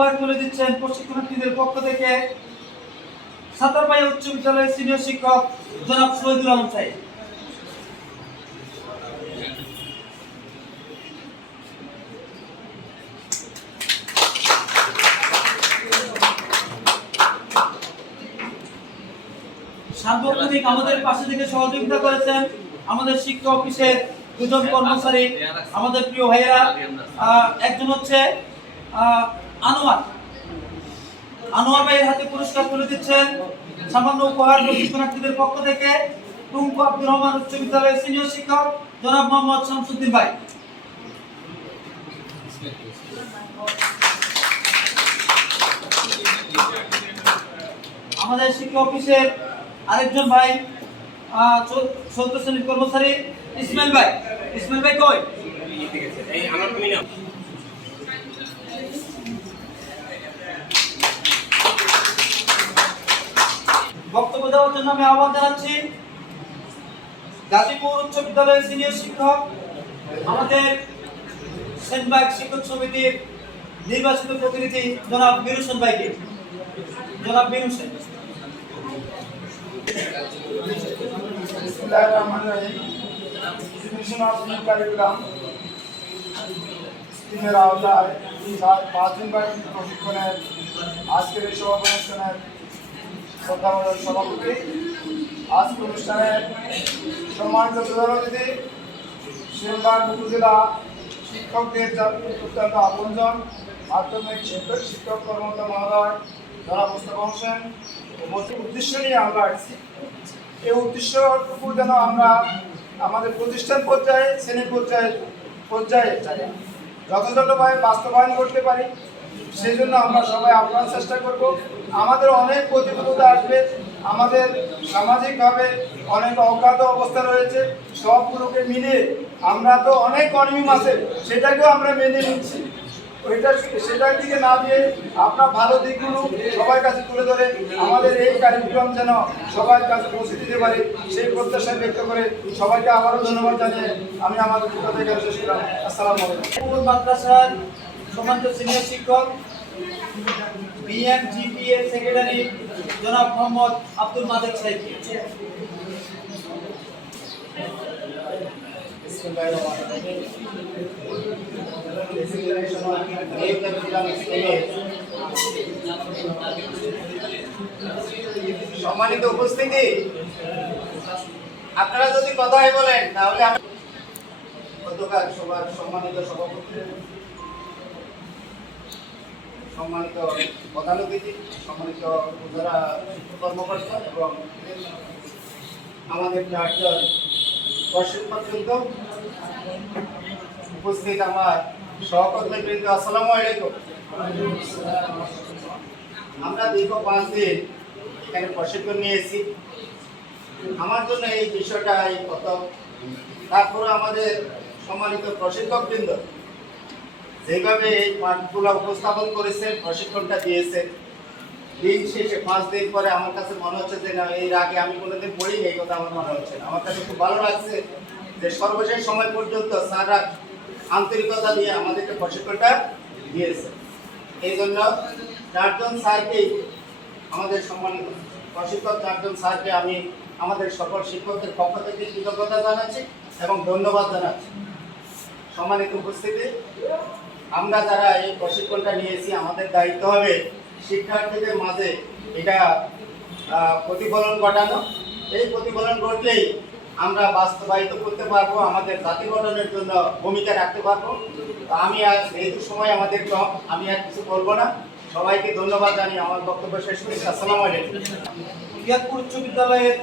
উপহার তুলে দিচ্ছেন প্রশিক্ষণার্থীদের পক্ষ থেকে। সাতারপাই উচ্চ বিদ্যালয়ের সিনিয়র শিক্ষক জনাব শহীদুল আলম সাহেব। সার্বক্ষণিক আমাদের পাশে থেকে সহযোগিতা করেছেন আমাদের শিক্ষা অফিসের দুজন কর্মচারী, আমাদের প্রিয় ভাইয়েরা। একজন হচ্ছে আনোয়ার। আনোয়ার ভাইয়ের হাতে পুরস্কার তুলে দিচ্ছেন সামান্য উপহার প্রশিক্ষণার্থীদের পক্ষ থেকে টুঙ্কু আব্দুর রহমান উচ্চ বিদ্যালয়ের সিনিয়র শিক্ষক জনাব মোহাম্মদ শামসুদ্দিন ভাই। আমাদের শিক্ষা অফিসের আরেকজন ভাই চৌদ্দ শ্রেণির কর্মচারী ইসমাইল ভাই। ইসমাইল ভাই কই? দেওয়ার জন্য আমি আহ্বান জানাচ্ছি। গাজীপুর উচ্চ বিদ্যালয়ের সিনিয়র শিক্ষক, আমাদের সেনবাগ শিক্ষক সমিতির নির্বাচিত প্রতিনিধি জনাব মিরু ভাইকে। জনাব মিরু আজকের এই সভা অনুষ্ঠানের শ্রদ্ধামূলক সভাপতি আজকের অনুষ্ঠানের সম্মানিত প্রধান অতিথি সেনবাগ উপজেলা শিক্ষকদের অত্যন্ত আপনজন, মাধ্যমিক শিক্ষক শিক্ষক কর্মকর্তা মহোদয় যারা মোস্তফা হোসেন। উদ্দেশ্য নিয়ে আমরা আসছি। এই উদ্দেশ্যটুকু যেন আমরা আমাদের প্রতিষ্ঠান পর্যায়ে, শ্রেণি পর্যায়ে পর্যায়ে যথাযথভাবে বাস্তবায়ন করতে পারি। সেই জন্য আমরা সবাই আপ্রাণ চেষ্টা করব। আমাদের অনেক প্রতিকূলতা আসবে। আমাদের সামাজিকভাবে অনেক অজ্ঞাত অবস্থা রয়েছে। সবগুলোকে মিলে আমরা তো অনেক অনিয়ম আছে, সেটাকেও আমরা মেনে নিচ্ছি। ওইটা সেটার দিকে না দিয়ে আপনার ভালো দিকগুলো সবার কাছে তুলে ধরে আমাদের এই কার্যক্রম যেন সবার কাছে পৌঁছে দিতে পারে, সেই প্রত্যাশা ব্যক্ত করে সবাইকে আবারও ধন্যবাদ জানিয়ে আমি আমাদের কথা শেষ করলাম। আলাইকুম। মাদ্রাসার সম্মানিত সিনিয়র শিক্ষক বিএমজিপিএ সেক্রেটারি জনাব মোহাম্মদ আব্দুল মালিক সাহেবকে। সম্মানিত উপস্থিতি, আপনারা যদি কথাই বলেন, তাহলে গতকাল সবার সম্মানিত সভাপতি। সম্মানিত প্রধান অতিথি সম্মানিত যারা কর্মকর্তা এবং আমাদের চারজন প্রশিক্ষকবৃন্দ উপস্থিত আমার সহকর্মীবৃন্দ আসসালামু আলাইকুম। আমরা দীর্ঘ পাঁচ দিন এখানে প্রশিক্ষণ নিয়েছি। আমার জন্য এই বিষয়টা এই প্রথম। তারপরে আমাদের সম্মানিত প্রশিক্ষকবৃন্দ যেভাবে এই পাঠগুলো উপস্থাপন করেছেন, প্রশিক্ষণটা দিয়েছেন। দিন শেষে পাঁচ দিন পরে আমার কাছে মনে হচ্ছে যে, না, এর আগে আমি কোনোদিন পড়িনি এই কথা আমার মনে হচ্ছে আমার কাছে খুব ভালো লাগছে যে, সর্বশেষ সময় পর্যন্ত স্যাররা আন্তরিকতা দিয়ে আমাদেরকে প্রশিক্ষণটা দিয়েছে এই জন্য চারজন স্যারকেই আমাদের সম্মানিত প্রশিক্ষক, চারজন স্যারকে আমি আমাদের সকল শিক্ষকদের পক্ষ থেকে কৃতজ্ঞতা জানাচ্ছি এবং ধন্যবাদ জানাচ্ছি। সম্মানিত উপস্থিতি। আমরা যারা এই প্রশিক্ষণটা নিয়েছি আমাদের দায়িত্ব হবে শিক্ষার্থীদের মাঝে এটা প্রতিফলন ঘটানো। এই প্রতিফলন ঘটলেই আমরা বাস্তবায়িত করতে পারব আমাদের জাতি গঠনের জন্য ভূমিকা রাখতে পারব। তো আমি আর যেহেতু সময় আমাদের কম আমি আর কিছু বলব না। সবাইকে ধন্যবাদ জানিয়ে আমার বক্তব্য শেষ করছি আসসালামু আলাইকুম। ইয়াদপুর উচ্চ বিদ্যালয়ের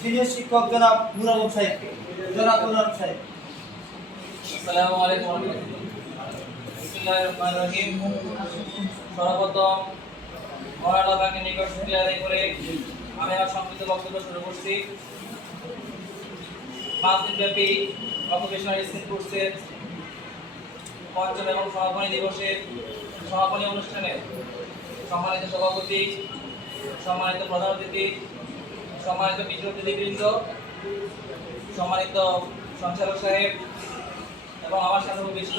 সিনিয়র শিক্ষক জনাব নুর আলম সাহেবকে। জনাব নুর আলম সাহেব। আসসালামু আলাইকুম। সর্বপ্রথম মহান আমি আমার সংক্ষিপ্ত বক্তব্য পাঁচ দিন ব্যাপী অকুপেশনাল স্কিল কোর্সের এবং সমাপনী দিবসের সমাপনী অনুষ্ঠানে সম্মানিত সভাপতি, সম্মানিত প্রধান অতিথি, সম্মানিত বিদ্যুৎ অতিথিবৃন্দ, সম্মানিত সঞ্চালক সাহেব এবং আমার সাথে উপবিষ্ট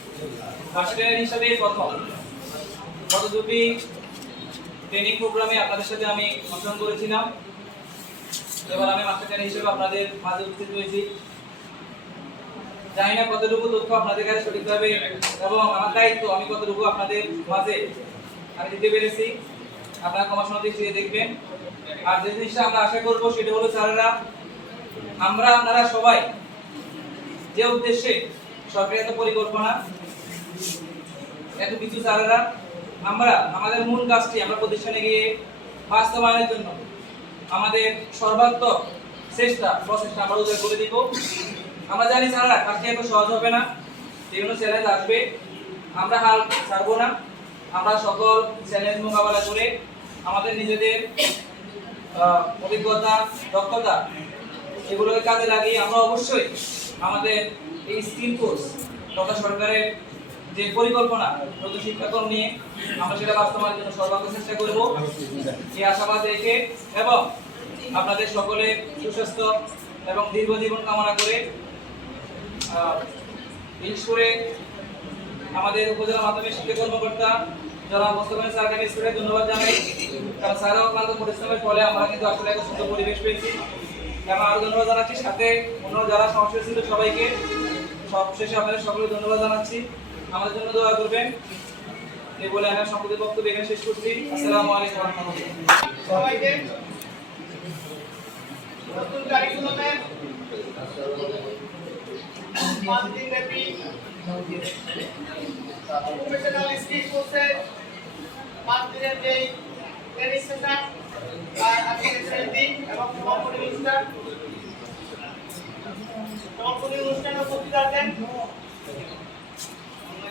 হিসাবে প্রথম গত দুটি ট্রেনিং প্রোগ্রামে আপনাদের সাথে আমি অংশগ্রহণ করেছিলাম। এবার আমি মাস্টার হিসেবে আপনাদের মাঝে উপস্থিত হয়েছি জানি না কতটুকু তথ্য আপনাদের কাছে সঠিকভাবে এবং আমার দায়িত্ব, আমি কতটুকু আপনাদের মাঝে আমি দিতে পেরেছি। আপনারা কমাশন দৃষ্টিতে দেখবেন। আর যে জিনিসটা আমরা আশা করব সেটা হলো স্যারেরা, আমরা, আপনারা সবাই যে উদ্দেশ্যে সরকারি পরিকল্পনা এত কিছু স্যারেরা, আমরা, আমাদের মূল কাজটি আমরা প্রতিষ্ঠানে গিয়ে বাস্তবায়নের জন্য আমাদের সর্বাত্মক চেষ্টা, প্রচেষ্টা আমরা উদয় করে দিব। আমরা জানি স্যারেরা কাজটি এত সহজ হবে না। বিভিন্ন চ্যালেঞ্জ আসবে। আমরা হাল ছাড়বো না। আমরা সকল চ্যালেঞ্জ মোকাবেলা করে আমাদের নিজেদের অভিজ্ঞতা, দক্ষতা এগুলোকে কাজে লাগিয়ে আমরা অবশ্যই আমাদের এই স্কিল কোর্স তথা সরকারের যে পরিকল্পনা নতুন শিক্ষাক্রম নিয়ে আমরা সেটা বাস্তবায়নের জন্য সর্বাত্মক চেষ্টা করব। এই আশাবাদ রেখে এবং আপনাদের সকলে সুস্বাস্থ্য এবং দীর্ঘ জীবন কামনা করে বিশেষ করে আমাদের উপজেলা মাধ্যমিক শিক্ষা কর্মকর্তা যারা মোস্তফা স্যারকে আমি স্কুলে ধন্যবাদ জানাই। কারণ স্যারও অক্লান্ত পরিশ্রমের ফলে আমরা কিন্তু আসলে একটা সুন্দর পরিবেশ পেয়েছি। এবং আরও ধন্যবাদ জানাচ্ছি। সাথে অন্য যারা ছিল সবাইকে, সবশেষে আপনাদের সকলে ধন্যবাদ জানাচ্ছি। আমাদের জন্য দোয়া করবেন। এই বলে আমি আমার সম্পদের বক্তব্য এখানে শেষ করছি। আসসালামু আলাইকুম রাহমাতুল্লাহ। সবাইকে নতুন কারিকুলামের পাঁচ দিন ব্যাপী প্রফেশনাল স্কিল কোর্সে পাঁচ যে ট্রেনিং আর আজকের শেষ দিন এবং অনুষ্ঠান। সমাপনী অনুষ্ঠানে উপস্থিত আছেন সভাপতি হিসাবে আমিনুল্লাহ বিএসসি স্যার সভাপতি হিসাবে আছেন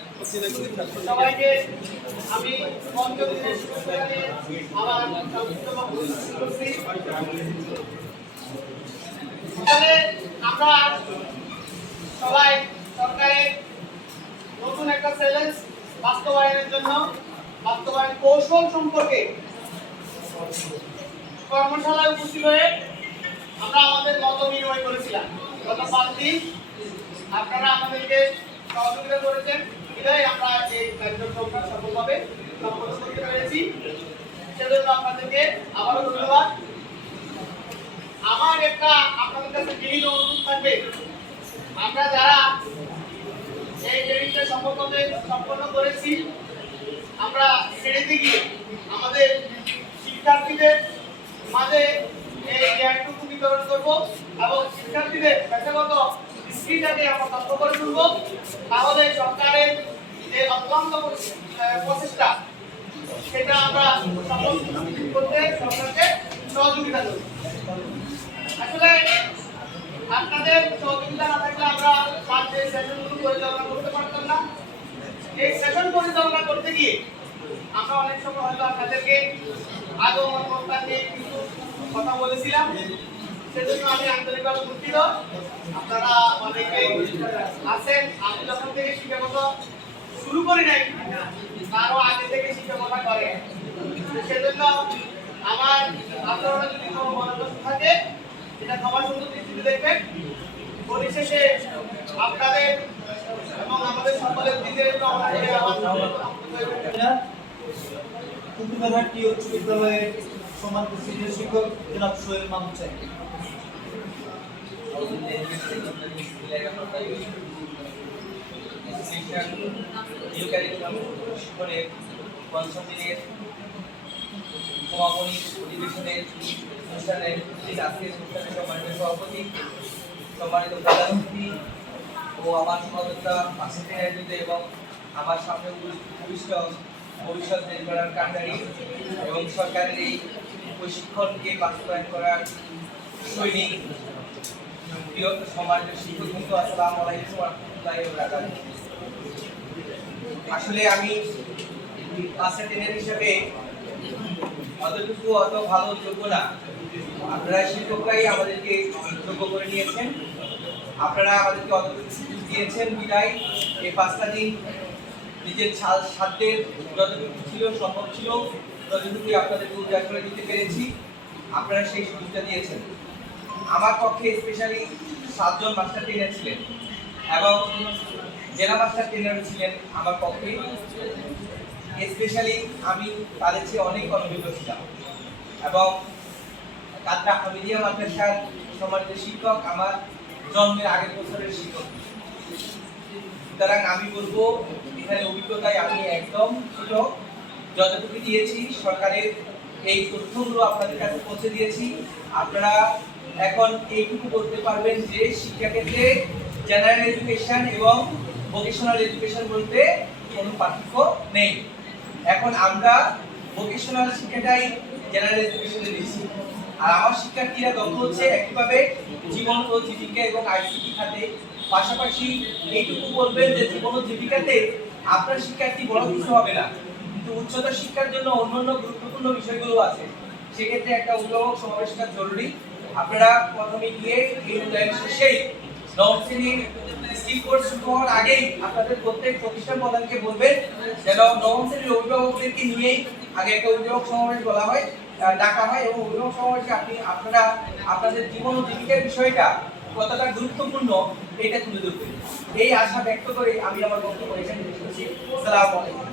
সবাইকে আমি আমরা সবাই সরকারের নতুন একটা চ্যালেঞ্জ বাস্তবায়নের জন্য, বাস্তবায়ন কৌশল সম্পর্কে কর্মশালায় উপস্থিত হয়ে আমরা আমাদের মত বিনিময় করেছিলাম। গত পাঁচ দিন আপনারা আমাদেরকে সহযোগিতা করেছেন। বিধায় আমরা এই কার্যক্রমটা সফলভাবে সম্পন্ন করতে পেরেছি, সেজন্য আপনাদেরকে আবারও ধন্যবাদ। আমার একটা আপনাদের কাছে বিনীত অনুরোধ থাকবে। আমরা যারা এই ট্রেনিংটা সম্পূর্ণভাবে সম্পন্ন করেছি, আমরা শ্রেণীতে গিয়ে আমাদের শিক্ষার্থীদের মাঝে এই জ্ঞানটুকু বিতরণ করব এবং শিক্ষার্থীদের পেশাগত স্কিলটাকে আমরা তথ্য করে তুলব। তাহলে সরকারের যে অক্লান্ত প্রচেষ্টা, সেটা আমরা করতে, সরকারকে সহযোগিতা করব। আসলে আপনাদের সহযোগিতা না থাকলে আমরা পাঁচে সেশনগুলো পরিচালনা করতে পারতাম না। এই সেশন পরিচালনা করতে গিয়ে আমরা অনেক সময় আপনাদেরকে আগমন প্রস্তাব নিয়ে কিছু কথা বলেছিলাম। সেজন্য আমি আন্তরিকভাবে দুঃখিত। আপনারা অনেকে আছেন। আমি যখন থেকে শিক্ষাগত শুরু করি নাই। তারও আগে থেকে শিক্ষকতা করে। সেজন্য আমার আপনারা যদি কোনো মনোযোগ থাকে, এটা ক্ষমা সুন্দর দৃষ্টিতে দেখবেন। পরিশেষে আপনাদের এবং আমাদের সকলের দিকে শিক্ষক পঞ্চম দিনের অধিবেশনের অনুষ্ঠানের সভাপতি ও আমার সামনে উপবিষ্ট ভবিষ্যৎ নির্মাণ কান্ডারি এবং সরকারের এই প্রশিক্ষণকে বাস্তবায়ন করার সৈনিক প্রিয় সমাজের শিক্ষক কিন্তু আসসালামু আলাইকুম বারাকাতুহু। আসলে আমি ক্লাসের টেনের হিসেবে অতটুকু অত ভালো যোগ্য না। আপনারা শিক্ষকরাই আমাদেরকে যোগ্য করে নিয়েছেন। আপনারা আমাদেরকে অতটুকু সুযোগ দিয়েছেন বিদায়। এই পাঁচটা দিন নিজের সাধ্যের যতটুকু ছিল, সম্ভব ছিল, ততটুকুই আপনাদেরকে উদ্ধার করে দিতে পেরেছি। আপনারা সেই সুযোগটা দিয়েছেন। আমার পক্ষে স্পেশালি সাতজন মাস্টার ট্রেনার ছিলেন এবং জেলা মাস্টার ট্রেনার ছিলেন আমার পক্ষে। স্পেশালি আমি তাদের চেয়ে অনেক অনভিজ্ঞ ছিলাম। এবং কাতরা হামিদিয়া মাদ্রাসার সম্মানিত শিক্ষক, আমার জন্মের আগের বছরের শিক্ষক। সুতরাং আমি বলব, এখানে অভিজ্ঞতায় আমি একদম ছোট। যতটুকু দিয়েছি, সরকারের এই তথ্যগুলো আপনাদের কাছে পৌঁছে দিয়েছি। আপনারা এখন এইটুকু বলতে পারবেন যে শিক্ষাক্ষেত্রে জেনারেল এডুকেশন এবং ভোকেশনাল এডুকেশন বলতে কোনো পার্থক্য নেই। এখন আমরা ভোকেশনাল শিক্ষাটাই জেনারেল এডুকেশনে দিচ্ছি। আর আমার শিক্ষার্থীরা দক্ষ হচ্ছে একইভাবে জীবন ও জীবিকা এবং আইসিটি খাতে। পাশাপাশি এইটুকু বলবেন যে জীবন ও জীবিকাতে আপনার শিক্ষার্থী বড় কিছু হবে না। কিন্তু উচ্চতর শিক্ষার জন্য অন্যান্য গুরুত্বপূর্ণ বিষয়গুলো আছে। সেক্ষেত্রে একটা অভিভাবক সমাবেশটা জরুরি। আপনারা প্রথমে গিয়ে এই মূল্যায়ন শেষেই নবম শ্রেণির কোর্স শুরু হওয়ার আগেই আপনাদের প্রত্যেক প্রতিষ্ঠান প্রধানকে বলবেন, যেন নবম শ্রেণির অভিভাবকদেরকে নিয়েই আগে একটা অভিভাবক সমাবেশ বলা হয় ডাকা হয় এবং অভিভাবক সমাবেশে আপনি, আপনারা, আপনাদের জীবন ও জীবিকার বিষয়টা কতটা গুরুত্বপূর্ণ এটা তুলে ধরবেন। এই আশা ব্যক্ত করে আমি আমার বক্তব্য এখানে আসসালামু আলাইকুম।